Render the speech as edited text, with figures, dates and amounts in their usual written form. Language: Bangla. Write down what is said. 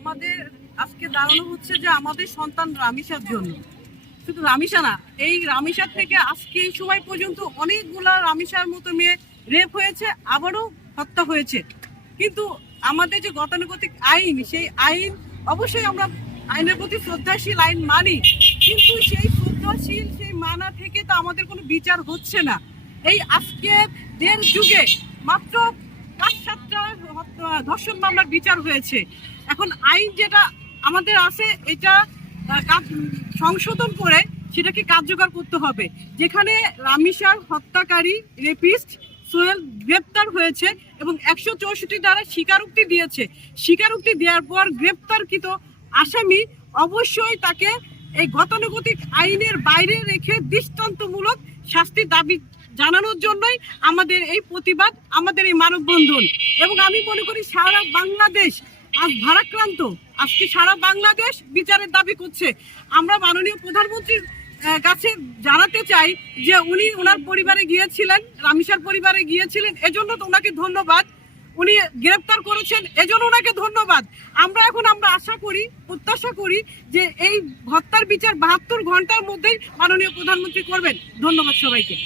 আমাদের আজকে দাঁড়ানো হচ্ছে যে আমাদের সন্তান রামিসার জন্য। শুধু রামিসা না, এই রামিসা থেকে আজকে এই সময় পর্যন্ত অনেকগুলা রামিসার মতো মেয়ে রেপ হয়েছে, আবারও হত্যা হয়েছে। কিন্তু আমাদের যে গতানুগতিক আইন, সেই আইন অবশ্যই আমরা আইনের প্রতি শ্রদ্ধাশীল, আইন মানি, কিন্তু সেই শ্রদ্ধাশীল সেই মানা থেকে তো আমাদের কোনো বিচার হচ্ছে না। এই আজকের যুগে মাত্র 5-7টা ধর্ষণ মামলার বিচার হয়েছে। এখন আইন যেটা আমাদের আছে এটা সংশোধন করে সেটাকে কার্যকর করতে হবে। যেখানে রামিসার হত্যাকারী রেপিস্ট সোহেল গ্রেপ্তার হয়েছে এবং 164 দ্বারা স্বীকারোক্তি দিয়েছে। স্বীকারোক্তি দেওয়ার পর গ্রেপ্তারকৃত আসামি অবশ্যই তাকে এই গতানুগতিক আইনের বাইরে রেখে দৃষ্টান্তমূলক শাস্তির দাবি জানানোর জন্যই আমাদের এই প্রতিবাদ, আমাদের এই মানববন্ধন। এবং আমি মনে করি সারা বাংলাদেশ আজ ভারাক্রান্ত। আজকে সারা বাংলাদেশ বিচারের দাবি করছে। আমরা মাননীয় প্রধানমন্ত্রীর কাছে জানাতে চাই যে উনি ওনার পরিবারে গিয়েছিলেন, রামিসার পরিবারে গিয়েছিলেন, এজন্য তো ওনাকে ধন্যবাদ। উনি গ্রেপ্তার করেছেন, এজন্য ওনাকে ধন্যবাদ। আমরা আশা করি, প্রত্যাশা করি যে এই হত্যার বিচার 72 ঘন্টার মধ্যেই মাননীয় প্রধানমন্ত্রী করবেন। ধন্যবাদ সবাইকে।